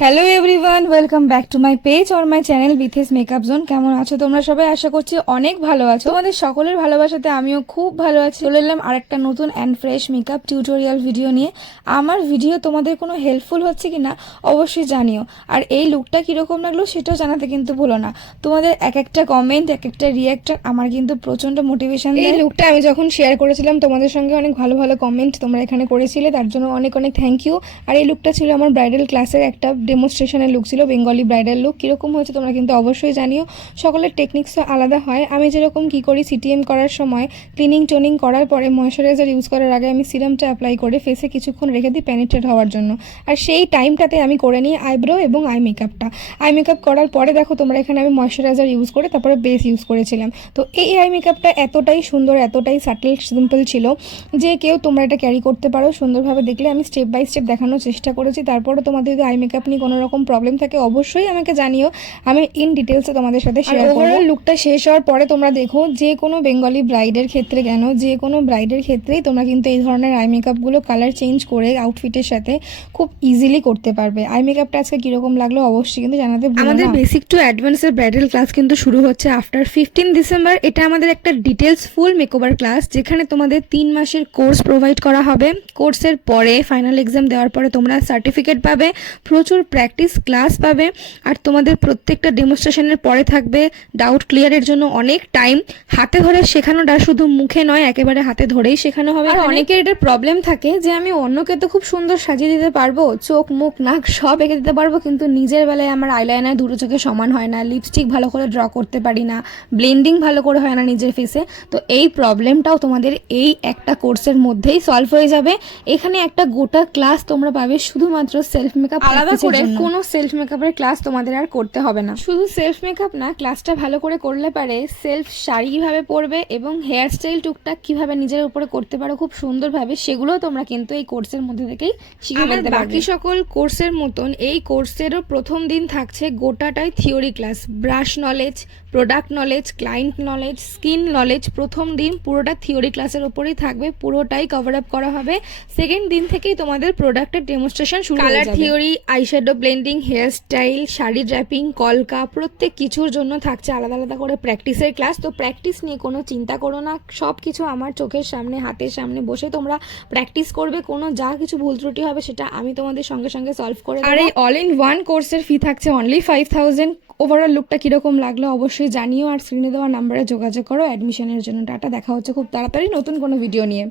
Hello everyone, welcome back to my page or my channel বিথেস makeup zone. কেমন আছো তোমরা সবাই? আশা করছি অনেক ভালো আছো। তোমাদের সকলের ভালোবাসাতে আমিও খুব ভালো আছি। চলে এলাম আরেকটা নতুন and fresh makeup tutorial video নিয়ে। আমার ভিডিও তোমাদের কোনো হেল্পফুল হচ্ছে কি না অবশ্যই জানিও, আর এই লুকটা কীরকম লাগলো সেটাও জানাতে কিন্তু ভুলো না। তোমাদের এক একটা কমেন্ট, এক একটা রিয়াক্ট আমার কিন্তু প্রচণ্ড মোটিভেশন দেয়। এই লুকটা আমি যখন শেয়ার করেছিলাম তোমাদের সঙ্গে, অনেক ভালো ভালো কমেন্ট তোমরা এখানে করেছিলে, তার জন্য অনেক অনেক থ্যাংক ইউ। আর এই লুকটা ছিল আমার ব্রাইডাল ক্লাসের একটা ডেমনস্ট্রেশনের লুক ছিল, বেঙ্গলি ব্রাইডাল লুক। কীরকম হয়েছে তোমরা কিন্তু অবশ্যই জানিও। সকলের টেকনিক্স তো আলাদা হয়। আমি যেরকম কী করি, সিটিএম করার সময় ক্লিনিং টোনিং করার পরে ময়শ্চারাইজার ইউজ করার আগে আমি সিরামটা অ্যাপ্লাই করে ফেসে কিছুক্ষণ রেখে দিই পেনিট্রেট হওয়ার জন্য। আর সেই টাইমটাতে আমি করে নিই আইব্রো এবং আই মেকআপটা। আই মেকআপ করার পরে দেখো তোমরা এখানে আমি ময়শ্চারাইজার ইউজ করে তারপরে বেস ইউজ করেছিলাম। তো এই আই মেকআপটা এতটাই সুন্দর, এতটাই সাটেল সিম্পল ছিল যে কেউ তোমরা এটা ক্যারি করতে পারো সুন্দরভাবে। দেখলে আমি স্টেপ বাই স্টেপ দেখানোর চেষ্টা করেছি। তারপরে তোমাদের যদি আই মেকআপ নিয়ে কোনো রকম প্রবলেম থাকে অবশ্যই আমাকে জানিও, আমি ইন ডিটেলসে তোমাদের সাথে শেয়ার করব। ওভারঅল লুকটা শেষ হওয়ার পরে তোমরা দেখো, যে কোনো বেঙ্গলি ব্রাইডের ক্ষেত্রে কেন, যে কোনো ব্রাইডের ক্ষেত্রেই তোমরা কিন্তু এই ধরনের আই মেকআপগুলো কালার চেঞ্জ করে আউটফিটের সাথে খুব ইজিলি করতে পারবে। আই মেকআপটা আজকে কীরকম লাগলো অবশ্যই কিন্তু জানাতে ভুলো না। আমাদের বেসিক টু অ্যাডভান্সের ব্রাইডাল ক্লাস কিন্তু শুরু হচ্ছে আফটার 15 ডিসেম্বর। এটা আমাদের একটা ডিটেলস ফুল মেকওভার ক্লাস, যেখানে তোমাদের 3 মাসের কোর্স প্রোভাইড করা হবে। কোর্সের পরে ফাইনাল এক্সাম দেওয়ার পরে তোমরা সার্টিফিকেট পাবে, প্রচুর প্র্যাকটিস ক্লাস পাবে, আর তোমাদের প্রত্যেকটা ডেমনস্ট্রেশনের পরে থাকবে ডাউট ক্লিয়ারের জন্য অনেক টাইম। হাতে ধরে শেখানোটা শুধু মুখে নয়, একেবারে হাতে ধরেই শেখানো হবে। আর অনেকের এটা প্রবলেম থাকে যে আমি অন্যকে তো খুব সুন্দর সাজিয়ে দিতে পারবো, চোখ মুখ নাক সব এঁকে দিতে পারবো, কিন্তু নিজের বেলায় আমার আইলাইনার দুটো চোখে সমান হয় না, লিপস্টিক ভালো করে ড্র করতে পারি না, ব্লেন্ডিং ভালো করে হয় না নিজের ফেসে। তো এই প্রবলেমটাও তোমাদের এই একটা কোর্সের মধ্যেই সলভ হয়ে যাবে। এখানে একটা গোটা ক্লাস তোমরা পাবে শুধুমাত্র সেলফ মেকআপ, আলাদা করে কোনো সেলফ মেকআপের ক্লাস তোমাদের আর করতে হবে না। শুধু সেলফ মেকআপ না, ক্লাসটা ভালো করে করলে পারে সেলফ শাড়ি কীভাবে পরবে এবং হেয়ার স্টাইল টুকটাক কীভাবে নিজের উপরে করতে পারো খুব সুন্দরভাবে, সেগুলো তোমরা কিন্তু এই কোর্সের মধ্যে থেকেই শিখে ফেলতে পারবে। বাকি সকল কোর্সের মতন এই কোর্সেরও প্রথম দিন থাকছে গোটাটাই theory class, brush knowledge, product knowledge, client knowledge, skin knowledge. প্রথম দিন পুরোটা থিওরি ক্লাসের ওপরেই থাকবে, পুরোটাই কভার আপ করা হবে। সেকেন্ড দিন থেকেই তোমাদের প্রোডাক্টের ডেমনস্ট্রেশন শুরু হয়ে যাবে। Colour theory, eyeshadow blending, hair style, sari draping, কলকা, প্রত্যেক কিছুর জন্য থাকছে আলাদা আলাদা করে প্র্যাকটিসের ক্লাস। তো প্র্যাকটিস নিয়ে কোনো চিন্তা করো না, সব কিছু আমার চোখের সামনে হাতের সামনে বসে তোমরা প্র্যাকটিস করবে। কোনো যা কিছু ভুল ত্রুটি হবে সেটা আমি তোমাদের সঙ্গে সঙ্গে সলভ করে দেবো। আর এই অল ইন ওয়ান কোর্সের ফি থাকছে অনলি 5000। ওভারঅল লুকটা কীরকম লাগলো অবশ্যই জানিও, আর স্ক্রিনে দেওয়া নাম্বারে যোগাযোগ করো অ্যাডমিশনের জন্য। টাটা, দেখা হচ্ছে খুব তাড়াতাড়ি নতুন কোনো ভিডিও নিয়ে।